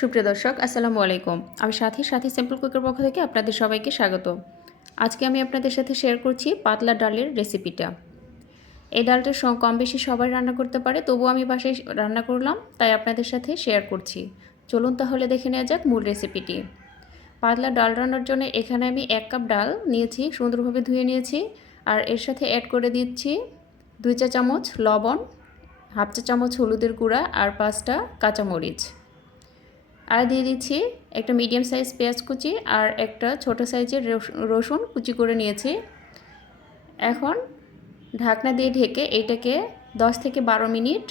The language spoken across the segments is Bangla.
সুপ্রিয় দর্শক আসসালামু আলাইকুম। আমি সাথী সিম্পল কুকের পক্ষ থেকে আপনাদের সবাইকে স্বাগত। আজকে আমি আপনাদের সাথে শেয়ার করছি পাতলা ডালের রেসিপিটা। এই ডালটা কম বেশি সবাই রান্না করতে পারে, তবুও আমি বাসায় রান্না করলাম, তাই আপনাদের সাথে শেয়ার করছি। চলুন তাহলে দেখে নেওয়া যাক মূল রেসিপিটি। পাতলা ডাল রান্নার জন্য এখানে আমি 1 কাপ ডাল নিয়েছি, সুন্দরভাবে ধুয়ে নিয়েছি। আর এর সাথে অ্যাড করে দিচ্ছি 2 চা চামচ লবণ, হাফ চা চামচ হলুদের গুঁড়া আর 5টা কাঁচামরিচ। আর দিয়ে দিচ্ছি একটা মিডিয়াম সাইজ পেঁয়াজ কুচি আর একটা ছোট সাইজের রসুন কুচি করে নিয়েছি। এখন ঢাকনা দিয়ে ঢেকে এটাকে 10 থেকে 12 মিনিট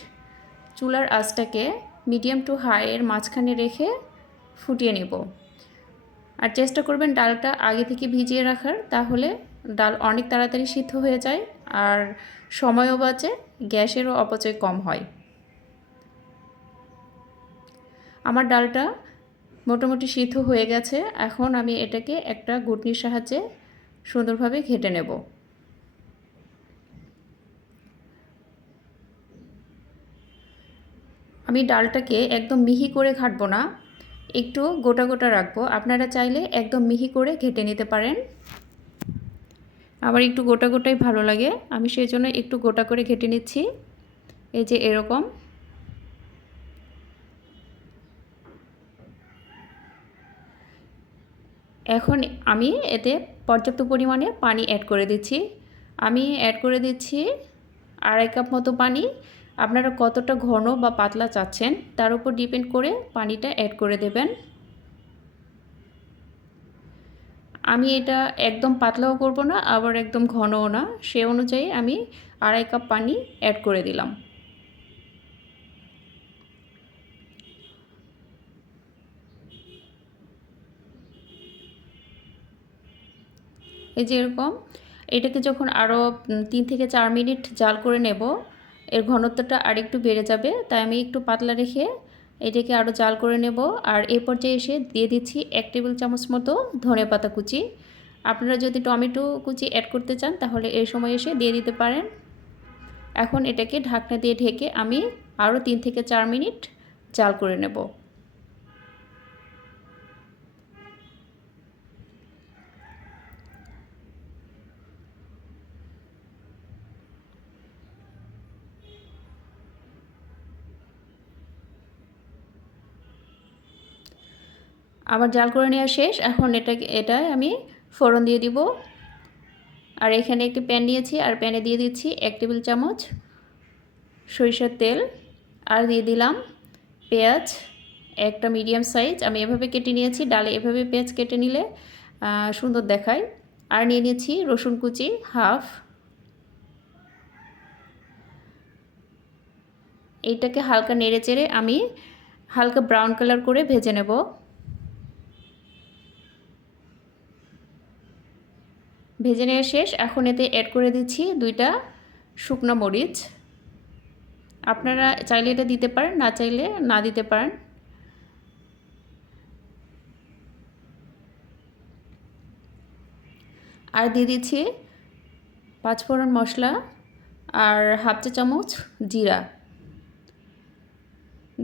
চুলার আঁচটাকে মিডিয়াম টু হাইয়ের মাঝখানে রেখে ফুটিয়ে নেব। আর চেষ্টা করবেন ডালটা আগে থেকে ভিজিয়ে রাখার, তাহলে ডাল অনেক তাড়াতাড়ি সিদ্ধ হয়ে যায় আর সময়ও বাঁচে, গ্যাসেরও অপচয় কম হয়। আমার ডালটা মোটামুটি সিদ্ধ হয়ে গেছে। এখন আমি এটাকে একটা ঘুটনির সাহায্যে সুন্দরভাবে ঘেটে নেব। আমি ডালটাকে একদম মিহি করে ঘাটবো না, একটু গোটা গোটা রাখবো। আপনারা চাইলে একদম মিহি করে ঘেটে নিতে পারেন, আবার একটু গোটা গোটাই ভালো লাগে, আমি সেই জন্য একটু গোটা করে ঘেটে নিচ্ছি। এই যে এরকম। এখন আমি এতে পর্যাপ্ত পরিমাণে পানি অ্যাড করে দিচ্ছি। আমি অ্যাড করে দিচ্ছি 2.5 কাপ মতো পানি। আপনারা কতটা ঘন বা পাতলা চাচ্ছেন তার উপর ডিপেন্ড করে পানিটা অ্যাড করে দেবেন। আমি এটা একদম পাতলাও করব না, আবার একদম ঘনও না, সে অনুযায়ী আমি 2.5 কাপ পানি অ্যাড করে দিলাম। এই যে এরকম। এটাকে যখন আরও 3 থেকে 4 মিনিট জাল করে নেব, এর ঘনত্বটা আরেকটু বেড়ে যাবে, তাই আমি একটু পাতলা রেখে এটাকে আরও জাল করে নেব। আর এই পর্যায়ে এসে দিয়ে দিচ্ছি 1 টেবিল চামচ মতো ধনেপাতা কুচি। আপনারা যদি টমেটো কুচি অ্যাড করতে চান তাহলে এই সময় এসে দিয়ে দিতে পারেন। এখন এটাকে ঢাকনা দিয়ে ঢেকে আমি আরও 3 থেকে 4 মিনিট জাল করে নেব। আমার জাল করে নেওয়া শেষ। এখন এটায় আমি ফোড়ন দিয়ে দিব। আর এখানে একটি প্যান নিয়েছি, আর প্যানে দিয়ে দিচ্ছি 1 টেবিল চামচ সরিষার তেল। আর দিয়ে দিলাম পেঁয়াজ, একটা মিডিয়াম সাইজ আমি এভাবে কেটে নিয়েছি। ডালে এভাবে পেঁয়াজ কেটে নিলে সুন্দর দেখায়। আর নিয়ে নিয়েছি রসুন কুচি হাফ। এইটাকে হালকা নেড়ে চেড়ে আমি হালকা ব্রাউন কালার করে ভেজে নেব। ভেজে নেওয়া শেষ। এখন এতে অ্যাড করে দিচ্ছি 2টা শুকনো মরিচ। আপনারা চাইলে এটা দিতে পারেন, না চাইলে না দিতে পারেন। আর দিয়ে দিচ্ছি 5 ফোড়ন মশলা আর হাফ চা চামচ জিরা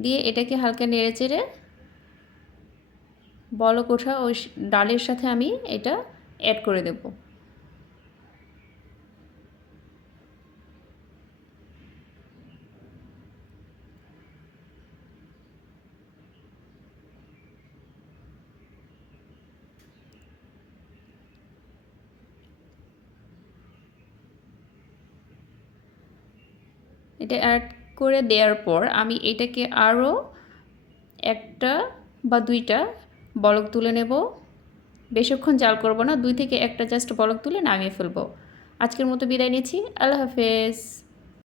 দিয়ে এটাকে হালকা নেড়ে চেড়ে বলক ওঠা ওই ডালের সাথে আমি এটা অ্যাড করে দেব। এটা অ্যাড করে দেওয়ার পর আমি এটাকে আরও 1টা বা 2টা বলক তুলে নেব। বেশিক্ষণ জাল করব না, 2 থেকে 1টা জাস্ট বলক তুলে নামিয়ে ফেলব। আজকের মতো বিদায় নিচ্ছি। আল্লাহ হাফেজ।